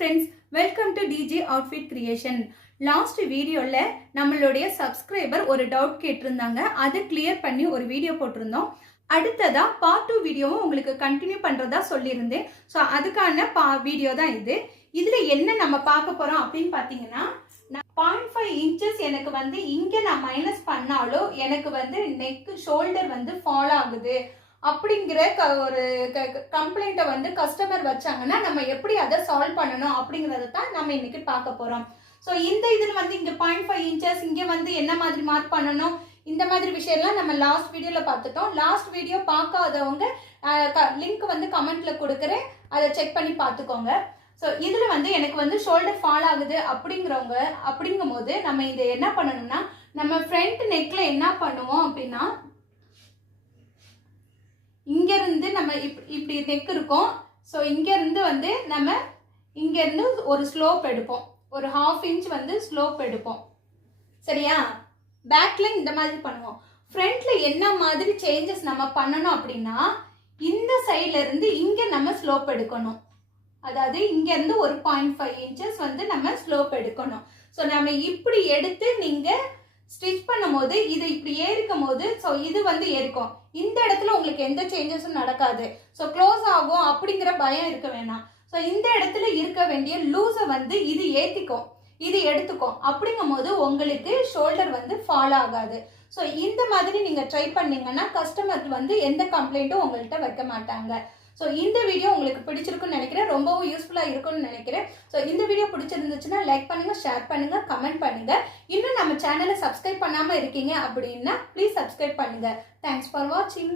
friends, welcome to DJ Outfit Creation. Last video ல நம்மளுடைய subscriber ஒரு doubt கேட்டிருந்தாங்க. அது clear பண்ணி ஒரு வீடியோ போட்டிருந்தோம். அடுத்ததா part 2 வீடியோவும் உங்களுக்கு கண்டினியூ பண்றதா சொல்லியிருந்தேன். ஸோ அதுக்கான வீடியோ தான் இது. இதுல என்ன நம்ம பார்க்க போறோம் அப்படின்னு பார்த்தீங்கன்னா 0.5 இன்ச்சஸ் எனக்கு வந்து இங்க நான் மைனஸ் பண்ணாலும் எனக்கு வந்து நெக் ஷோல்டர் வந்து ஃபால் ஆகுது அப்படிங்கிற ஒரு கம்ப்ளைண்ட்டை வந்து கஸ்டமர் வச்சாங்கன்னா நம்ம எப்படி அதை சால்வ் பண்ணணும் அப்படிங்கறத தான் நம்ம இன்னைக்கு பார்க்க போறோம். ஸோ இந்த இதில் வந்து இங்க 0.5 இன்ச்சஸ் இங்க வந்து என்ன மாதிரி மார்க் பண்ணணும் இந்த மாதிரி விஷயம்லாம் நம்ம லாஸ்ட் வீடியோல பார்த்துட்டோம். லாஸ்ட் வீடியோ பார்க்காதவங்க லிங்க் வந்து கமெண்ட்ல கொடுக்குறேன், அதை செக் பண்ணி பார்த்துக்கோங்க. ஸோ இதில் வந்து எனக்கு வந்து ஷோல்டர் ஃபால் ஆகுது அப்படிங்கும் போது நம்ம இதை என்ன பண்ணணும்னா நம்ம ஃப்ரண்ட் நெக்ல என்ன பண்ணுவோம் அப்படின்னா இங்கேருந்து நம்ம இப்படி நெக் இருக்கும். ஸோ இங்கேருந்து வந்து நம்ம இங்கேருந்து ஒரு ஸ்லோப் எடுப்போம், ஒரு 1/2 இன்ச் வந்து ஸ்லோப் எடுப்போம். சரியா? பேக்ல இந்த மாதிரி பண்ணுவோம். ஃப்ரண்ட்ல என்ன மாதிரி சேஞ்சஸ் நம்ம பண்ணணும் அப்படின்னா இந்த சைட்ல இருந்து இங்க நம்ம ஸ்லோப் எடுக்கணும். அதாவது இங்க இருந்து ஒரு 0.5 இன்ச்சஸ் வந்து நம்ம ஸ்லோப் எடுக்கணும். ஸோ நம்ம இப்படி எடுத்து நீங்க ஸ்டிச் பண்ணும் போது இது இப்படி ஏறிக்கும் போது ஸோ இது வந்து ஏறிக்கும். இந்த இடத்துல உங்களுக்கு எந்த சேஞ்சஸும் நடக்காது. ஸோ க்ளோஸ் ஆகும் அப்படிங்கிற பயம் இருக்க வேணாம். ஸோ இந்த இடத்துல இருக்க வேண்டிய லூஸை வந்து இது ஏத்திக்கும், இது எடுத்துக்கும். அப்படிங்கும் போது உங்களுக்கு ஷோல்டர் வந்து ஃபால் ஆகாது. ஸோ இந்த மாதிரி நீங்க ட்ரை பண்ணீங்கன்னா கஸ்டமருக்கு வந்து எந்த கம்ப்ளைண்ட்டும் உங்கள்கிட்ட வைக்க மாட்டாங்க. ஸோ இந்த வீடியோ உங்களுக்கு பிடிச்சிருக்குன்னு நினைக்கிறேன், ரொம்பவும் யூஸ்ஃபுல்லாக இருக்கும்னு நினைக்கிறேன். ஸோ இந்த வீடியோ பிடிச்சிருந்துச்சுன்னா லைக் பண்ணுங்க, ஷேர் பண்ணுங்க, கமெண்ட் பண்ணுங்க. இன்னும் நம்ம சேனலை சப்ஸ்கிரைப் பண்ணாமல் இருக்கீங்க அப்படின்னா ப்ளீஸ் சப்ஸ்கிரைப் பண்ணுங்க. தேங்க்ஸ் ஃபார் வாட்சிங்.